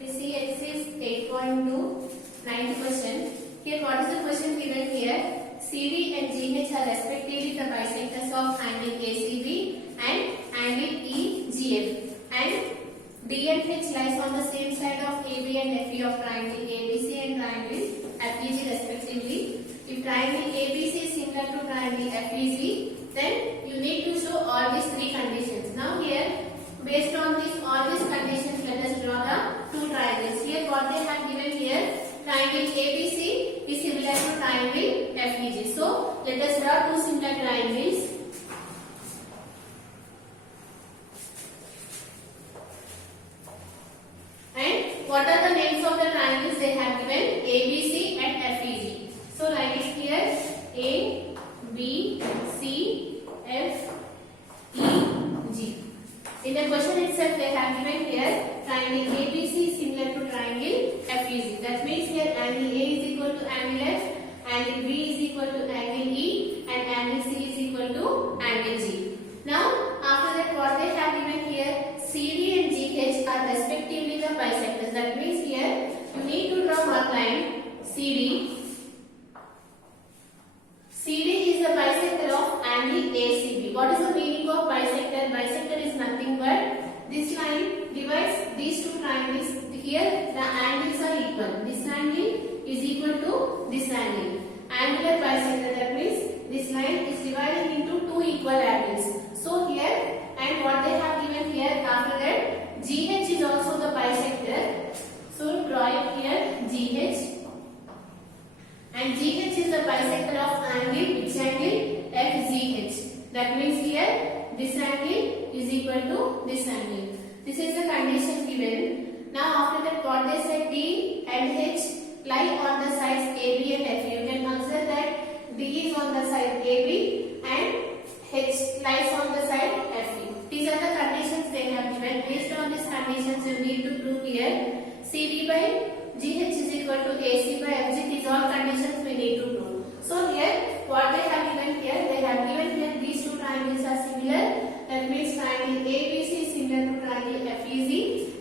We see exercise 8.2, 9th question. Here what is the question given here? CD and GH are respectively the bisectors of angle ACB and angle EGF, and D and H lies on the same side of AB and FE of triangle ABC and triangle FEG respectively. If triangle ABC is similar to triangle FEG, then you need to show all these three conditions. Now here, based on all these conditions, let us draw the two triangles. Here what they have given here, triangle ABC is similar to triangle FEG. So let us draw two similar triangles. And what are the names of the triangles they have given? ABC and FEG. So write it here, A, B, C, F, E, G. In the question itself they have given here triangle ABC is similar to triangle FEG. That means here angle A is equal to angle F, angle B is equal to angle E, and angle C is equal to angle G. Now after that what they have given here, CD and GH are respectively the bisectors. That means here you need to draw one line CD. CD is the bisector of angle ACB. What is the meaning of bisector? Bisector is nothing but this line divides these two triangles. Here the angles are equal. This angle is equal to this angle. Angular bisector, that means this line is divided into two equal angles. So here, and what they have given here after that, GH is also the bisector. So draw it here, GH. And GH is the bisector of angle, which angle? FGH. That means here this angle is equal to this angle. This is the condition given. Now after that what they said, D and H lie on the sides AB and FE. You can observe that D is on the side AB and H lies on the side FE. These are the conditions they have given. Based on these conditions you need to prove here CD by GH is equal to AC by FG. These all conditions we need to prove. So here what they have given here, they have given here these two triangles are similar. That means triangle ABC is similar to triangle FEG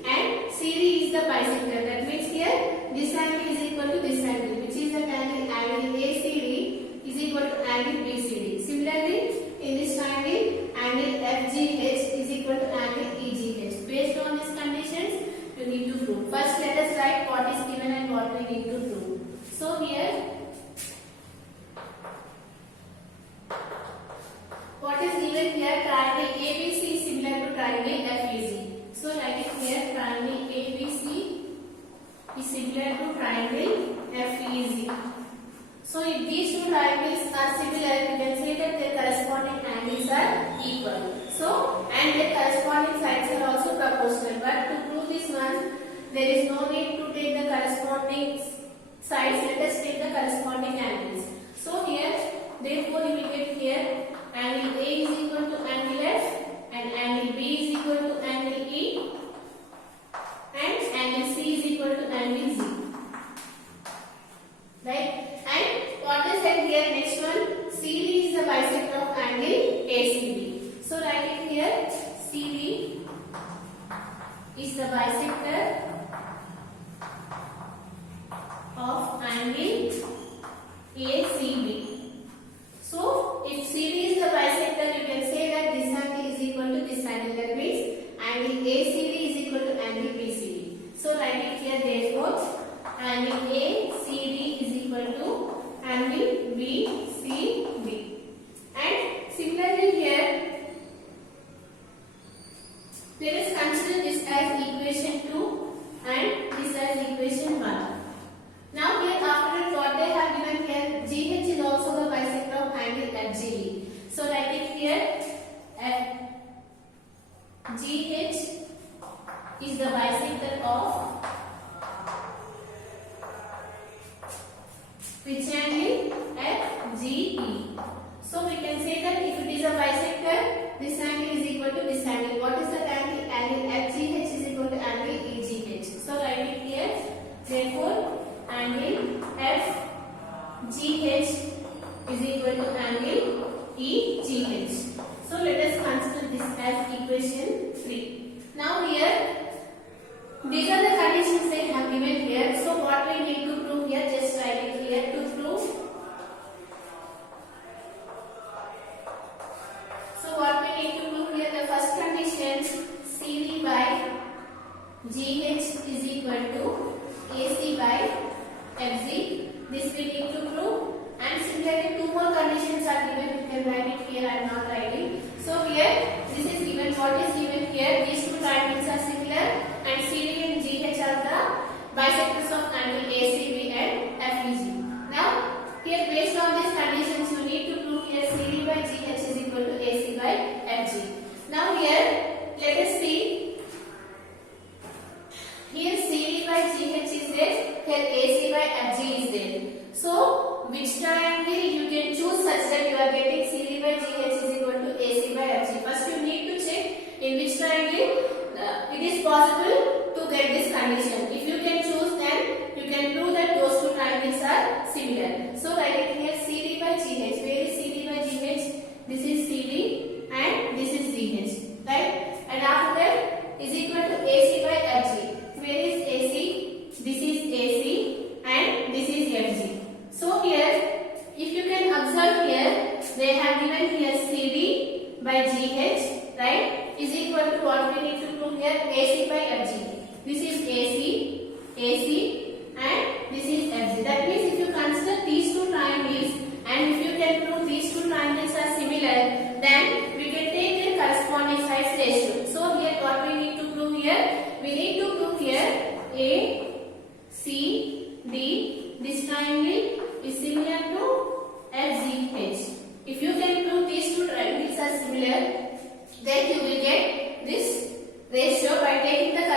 and CD is the bisector. That means here this angle is equal to this angle, which is the angle ACD is equal to angle BCD. Similarly in this triangle angle FGH is equal to angle EGH. Based on these conditions you need to prove. First let us write what is given and what we need to prove. So here what is given here, triangle ABC is similar to triangle FEG. So write it here, triangle ABC is similar to triangle FEG. So if these two triangles are similar, you can say that their corresponding angles are equal. So and their corresponding sides are also proportional. But to prove this one, there is no need to take the corresponding sides. Let us take the corresponding angles. So here, therefore you will get here angle A is equal to angle F and angle B is equal to angle E and angle C is equal to angle Z. Right? And what is that here? Next one, CD is the bisector of angle ACB. So write it here, CD is the bisector of angle ACB. So if CD is the bisector, you can say that this angle is equal to this angle. That means angle ACD is equal to angle BCD. So write it here, therefore angle ACD is equal to angle BCD. And similarly here, let us consider this as equation 2 and this as equation 1. Now here after what they have given here, GH is also the bisector of angle FGB. So write it here, GH is the bisector of which angle? FGE. So we can say that if it is a bisector, this angle is equal to this angle. What is the angle? Angle FGH is equal to angle EGH. So write it here, therefore angle FGH is equal to angle EGH. So let us consider this as equation 3. Now here, these are the conditions they GH is equal to AC by FG. This we need to prove. And similarly, two more conditions are given. You can write it here. I am not writing. So here, this is given. What is given here? These two triangles are similar, and CD and GH are the bisectors of angle ACB and FEG. Now, here based on these conditions, you need to prove here CD by GH is equal to AC by FG. Now here, let us see. Here CD by GH is there. Here AC by FG is there. So, which triangle you can choose such that you are getting CD by GH is equal to AC by FG. First, you need to check in which triangle it is possible to get this condition. If you can choose, then you can prove that those two triangles are similar. So, write it here CD by GH. Where is CD by GH? This is CD and this is GH. Right? And after that is equal to AC by FG. Where is AC? This is AC and this is FG. So here, if you can observe here, they have given here CD by GH, right, is equal to what we need to prove here, AC by FG. This is AC, AC and this is FG. That means if you consider these two triangles and if you can prove these two triangles are similar, then we can take their corresponding sides ratio. So here what we need to prove here? We need to prove here A, C, D, this triangle is similar to FGH. If you can prove these two triangles are similar, then you will get this ratio by taking the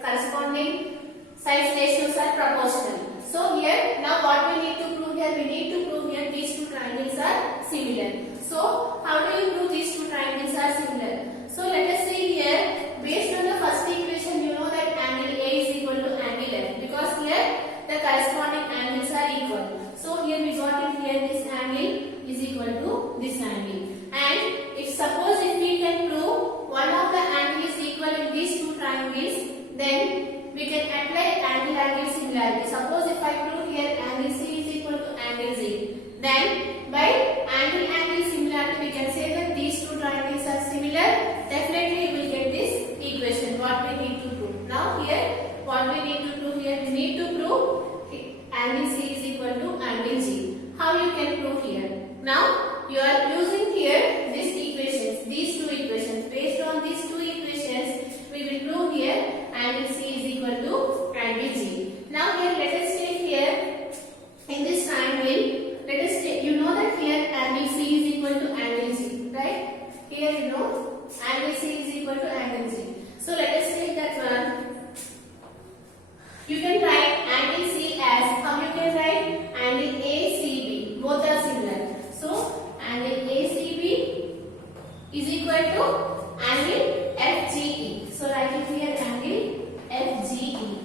corresponding sides ratios are proportional. So here, now what we need to prove here? We need to prove here these two triangles are similar. So how do you prove these two triangles are similar? So let us see here, based on the first equation, you know that angle A is equal to angle F, because here the corresponding angles are equal. So here we got it here, this angle is equal to this angle. And if suppose if we can prove one of the angles is equal in these two triangles, then we can apply angle similarity. Suppose if I prove here angle C is equal to angle Z, then by angle similarity we can say that these two triangles are similar. Definitely we will get this equation what we need to prove. Now here what we need to prove here, we need to prove angle C is equal to angle G. How you can prove here? Now you are using here these equations, these two equations. Based on these two equations, we will prove here angle C is equal to angle G. Now here let us take here in this triangle, let us take, you know that here angle C is equal to angle G, right? Here you know angle C is equal to angle G. So let us take that one. You can write angle C as, how you can write angle ACB, both are similar. So angle ACB is equal to angle FGE. So write it here angle FGE,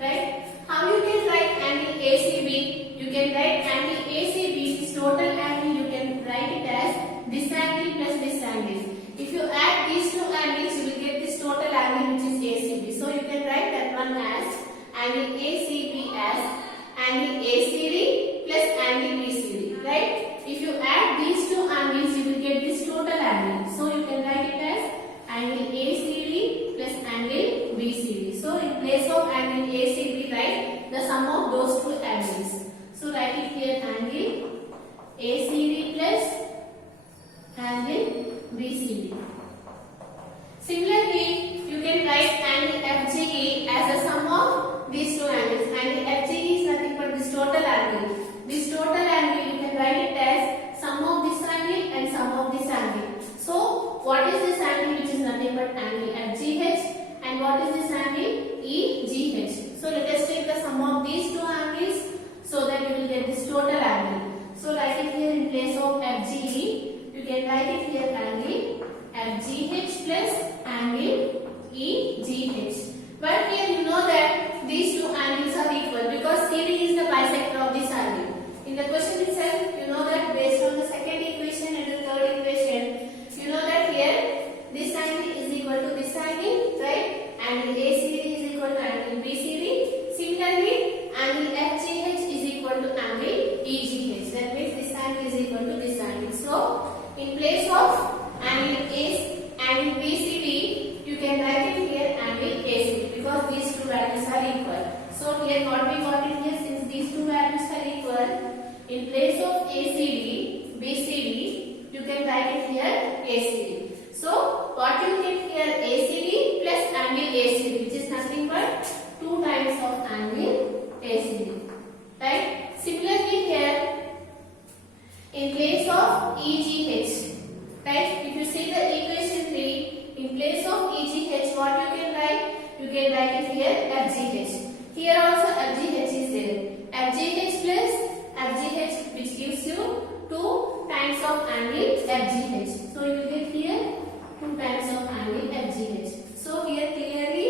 right? How you can write angle ACB? You can write angle ACB, this total angle you can write it as this angle plus this angle. If you add these two angles, you will get this total angle which is ACB. So you can write that one as angle ACB as angle ACD plus angle BCD, right? If you add these two angles, you will get this total angle. So you can write it as angle ACD plus angle BCD. So in place of angle ACB, write the sum of those two angles. So write it here angle ACD plus angle BCD. Similarly, you can write angle FGE as a sum of these two angles. Angle FGE is nothing but this total angle. This total angle you can write it as sum of this angle and sum of this angle. So what is this angle which is nothing but angle FGH, and what is this angle EGH. So let us take the sum of these two angles so that you will get this total angle. So write it here in place of FGE, you can write it here angle FGH plus angle EGH. But here you know that these two angles are equal because CD is the bisector of this angle. In the question itself, you know that based on the second equation and the third equation, you know that here this angle is equal to this angle, right? Angle ACD is equal to angle BCD. Similarly, angle FGH is equal to angle EGH. That means this angle is equal to this angle. So, in place of angle BCD, you can write it here angle place of ACD, BCD, you can write it here ACD. So what you get here, ACD plus angle ACD, which is nothing but 2 times of angle ACD. Right? Similarly here, in place of EGH, right? If you see the equation 3, in place of EGH, what you can write? You can write it here FGH. Here also FGH is there. FGH plus FGH, which gives you 2 times of angle FGH. So you will get here 2 times of angle FGH. So here clearly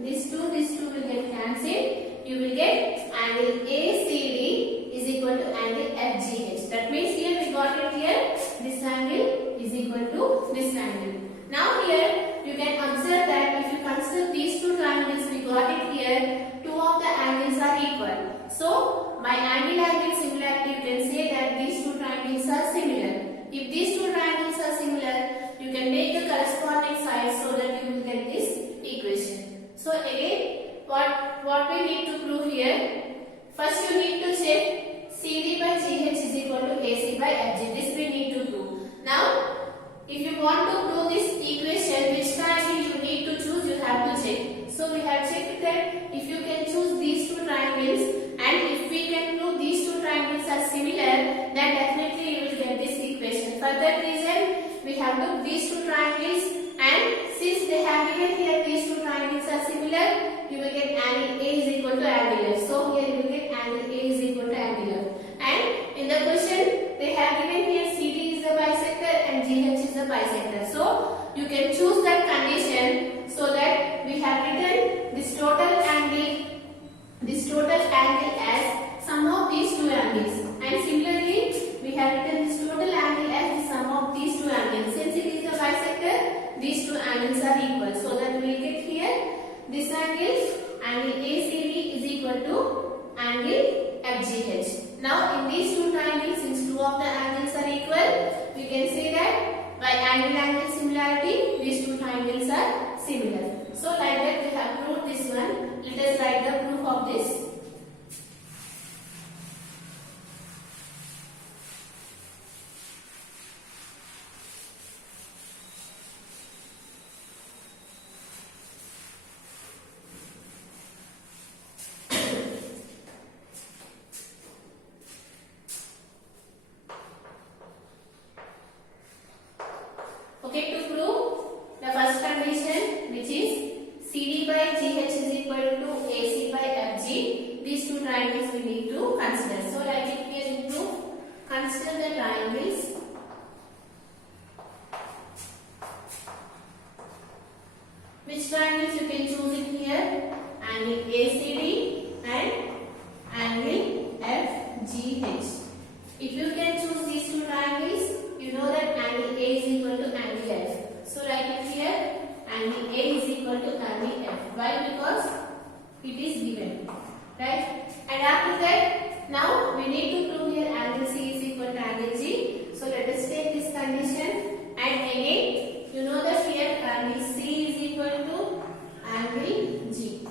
these two will get cancelled. You will get angle ACD is equal to angle FGH. That means here we got it here. This angle is equal to this angle. Now here you can observe that if you consider these two triangles, we got it here. 2 of the angles are equal. So by angle similarity, you can say that these two triangles are similar. If these two triangles are similar, you can make the corresponding sides so that you will get this equation. So again, what we need to prove here? First you need to check CD by GH is equal to AC by FG. This we need to prove. Now, if you want to prove this equation, which triangle you need to choose, you have to check. So we have checked that if you can choose these two triangles, and if we can prove these two triangles are similar, then definitely you will get this equation. For that reason, we have took these two triangles, and since they have given here these two triangles are similar, you will get angle A is equal to angular. So here you will get angle A is equal to angular. And in the question, they have given here CD is the bisector and GH is the bisector. So you can choose that condition so that we have written this total angle as sum of these two angles. And similarly, we have written this total angle as the sum of these two angles. Since it is the bisector, these two angles are equal. So that we will get here this angle ACD is equal to angle FGH. Now in these two triangles, since 2 of the angles are equal, we can say that by angle similarity, these two triangles are similar. So like that we have proved this one. Let us write the proof of this. Okay, to prove the first condition, which is CD by GH is equal to AC by FG, these two triangles we need to consider. So like it here in proof, consider the triangles. Which triangles you can choose it here? Angle ACD and angle FGH. If you can choose these two triangles, you know that angle A is equal to angle F. So write it here, angle A is equal to angle F. Why? Because it is given. Right? And after that, now we need to prove here angle C is equal to angle G. So let us take this condition. And again, you know that here angle C is equal to angle G,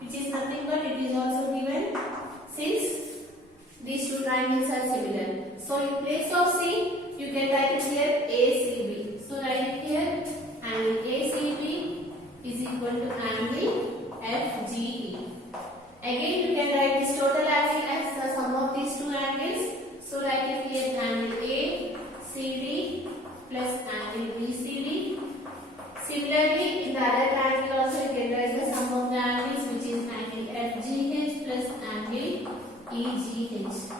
which is nothing but it is also given since these two triangles are similar. So in place of C, you can write it here ACB. So write it here angle ACB is equal to angle FGE. Again you can write this total angle as the sum of these two angles. So write it here angle ACD plus angle BCD. Similarly, in the other triangle also you can write the sum of the angles, which is angle FGH plus angle EGH.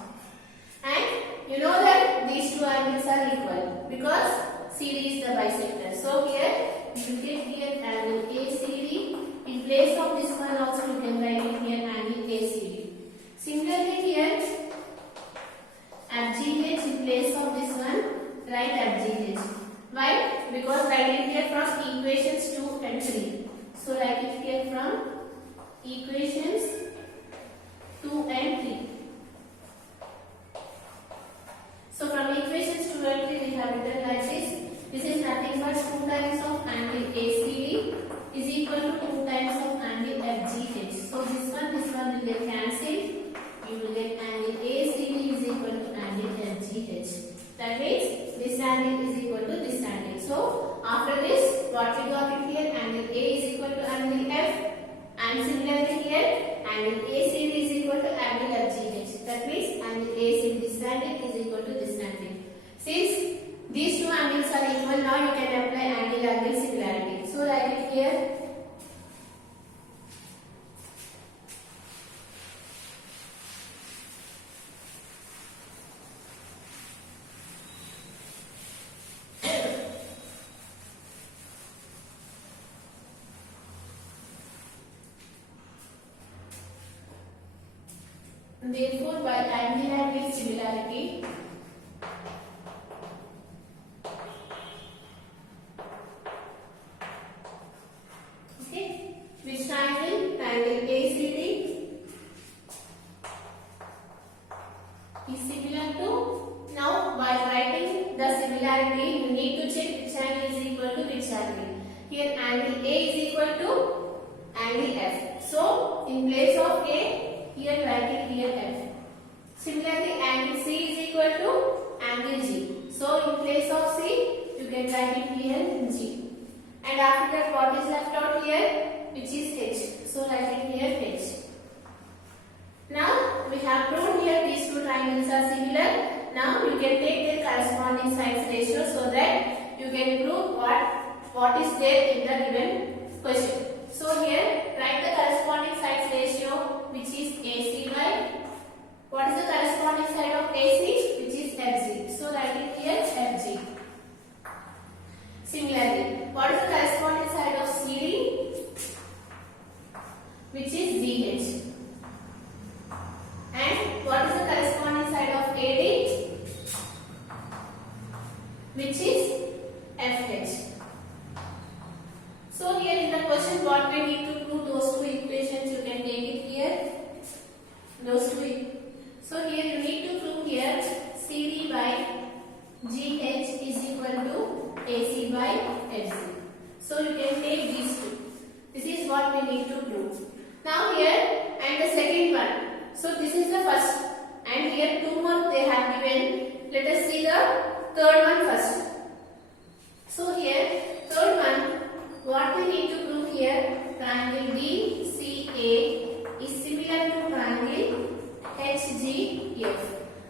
And you know that these two angles are equal because CD is the bisector. So here you will get here angle ACD. In place of this one also you can write it here angle ACD. Similarly here FGH in place of this one write FGH. Why? Because write it here from equations 2 and 3. So write it here from equations 2 and 3. So from equations 2 and 3 we have written like this. This is nothing but 2 times of angle ACD is equal to 2 times of angle FGH. So this one will get cancelled. You will get angle ACD is equal to angle angle ACD is equal to angle FGH. That means angle ACD, this angle is equal to this angle. Since these two angles are equal, now you can apply angle similarity. So write it here. Therefore, by angle similarity, okay, which triangle? Triangle ACD is similar to. Now, by writing the similarity, you need to check which angle is equal to which angle. Here, angle A is equal to angle F. So, in place of A, here write it here F. Similarly, angle C is equal to angle G. So, in place of C, you can write it here G. And after that, what is left out here? Which is H. So, write it here H. Now, we have proved here these two triangles are similar. Now, you can take their corresponding sides ratio so that you can prove what is there in the given question. So, here, write the corresponding sides ratio, which is AC by, what is the corresponding side of AC, which is FG. So write it here FG. Similarly, what is the corresponding side of CD, which is DH. And what is the corresponding side of AD, which is FH. So here in the question, what we need to prove, those two equations, you can take it here. Those two. So here you need to prove here CD by GH is equal to AC by FC. So you can take these two. This is what we need to prove. Now here and the second one. So this is the first, and here two more they have given. Let us see the third one first. So here third one, what we need to prove here, triangle DCA is similar to triangle HGF.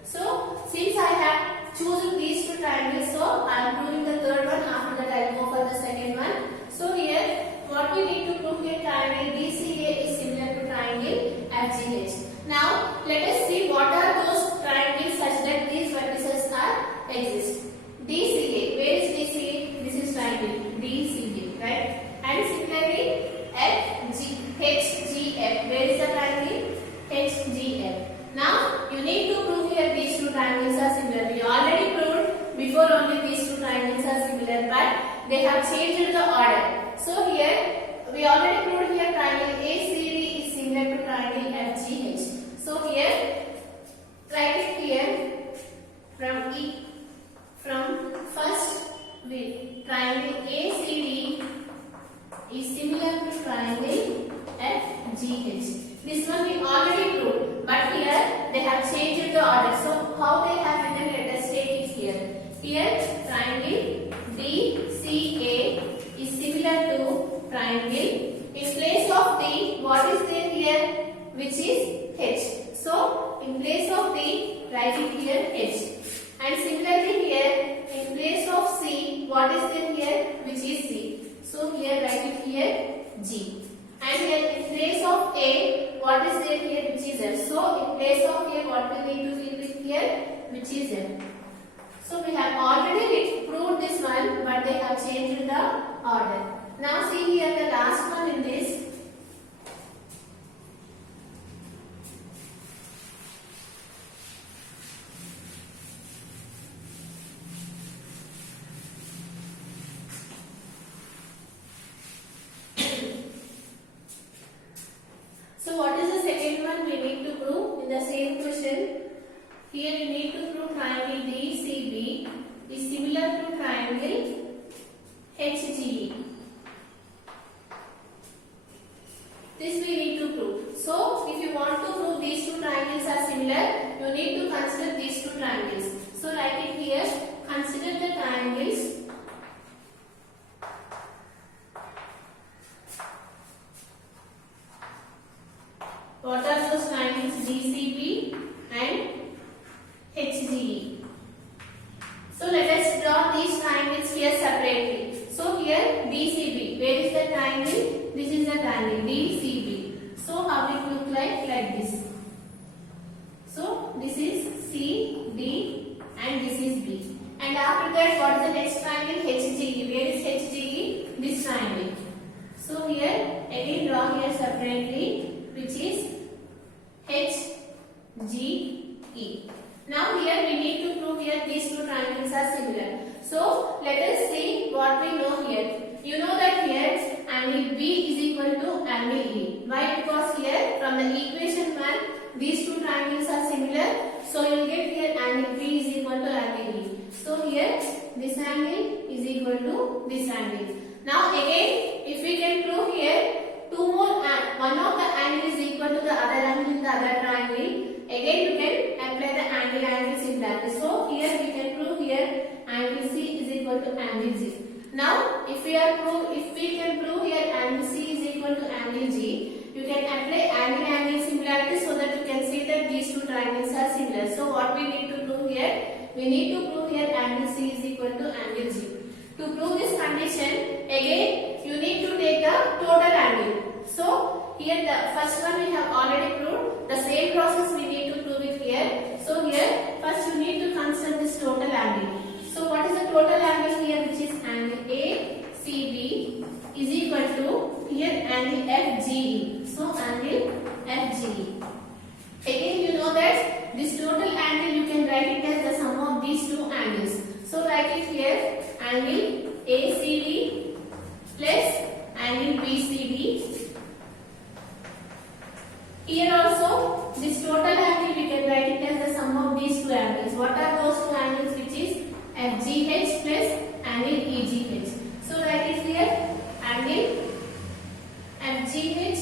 So since I have chosen these two triangles, so I am proving the third one. After that I will go for the second one. So here what we need to prove here, triangle DCA is similar to triangle FGH. Now let us see what are those triangles such that these vertices are exist. DCA, where is DCA? This is triangle DCA, right? And similarly HGF, where is the triangle? HGF. Now you need to prove here these two triangles are similar. We already proved before only these two triangles are similar, but they have changed the order. So here we already proved here triangle ACD is similar to triangle FGH. So here write it here from first with triangle ACD is similar to triangle FGH. This one we already proved, but here they have changed the order. So how they have written, let us take it here. Here triangle DCA is similar to triangle. In place of D, what is there here? Which is H. So in place of D, write it here H. And similarly here, in place of C, what is there here? Which is C. So here write it here G. And here in place of A, what is there here? Which is F. So in place of A, what we need to fill it here? Which is F. So we have already proved this one, but they have changed the order. Now see here the last one in this. So what is the second one we need to prove in the same question? Here you need to prove triangle DCB is similar to triangle HGB. This we need to prove. So if you want to prove these two triangles are similar, you need to consider these two triangles. So write it here, consider the triangles What are those triangles? DCB and HGE. So let us draw these triangles here separately. So here DCB, where is the triangle? This is the triangle DCB. So how it look like this. So this is C, D and this is B. And after that, what is the next triangle? HGE. Where is HGE? This triangle. So here again draw here separately, which is HGE. Now here we need to prove here these two triangles are similar. So let us see what we know here. You know that here angle B is equal to angle E. Why? Because here from the equation 1 these two triangles are similar. So you will get here angle B is equal to angle E. So here this angle is equal to this angle. Now again if we can prove here two more, one of the angle is equal to the other angle in the other triangle. Again you can apply the angle similarity. So here we can prove here angle C is equal to angle G. Now if we can prove here angle C is equal to angle G, you can apply angle similarity so that you can see that these two triangles are similar. So what we need to prove here? We need to prove here angle C is equal to angle G. To prove this condition, again you need to take the total angle. So here the first one we have already proved. The same process we need to prove it here. So here first you need to consider this total angle. So what is the total angle here, which is angle ACB is equal to here angle FGE. So angle FGE. Again you know that this total angle you can write it as the sum of these two angles. So write it here angle ACB plus angle BCD. Here also this total angle we can write it as the sum of these two angles. What are those two angles, which is FGH plus angle EGH. So write it here angle FGH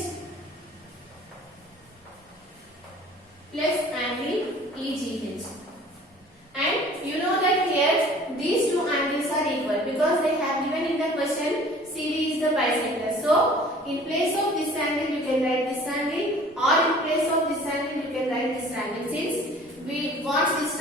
plus angle EGH. And you know that here these two angles are equal because they have given in the question CD is the bisector. So in place of this angle you can write this angle, or in place of this angle you can write this angle. Since we want this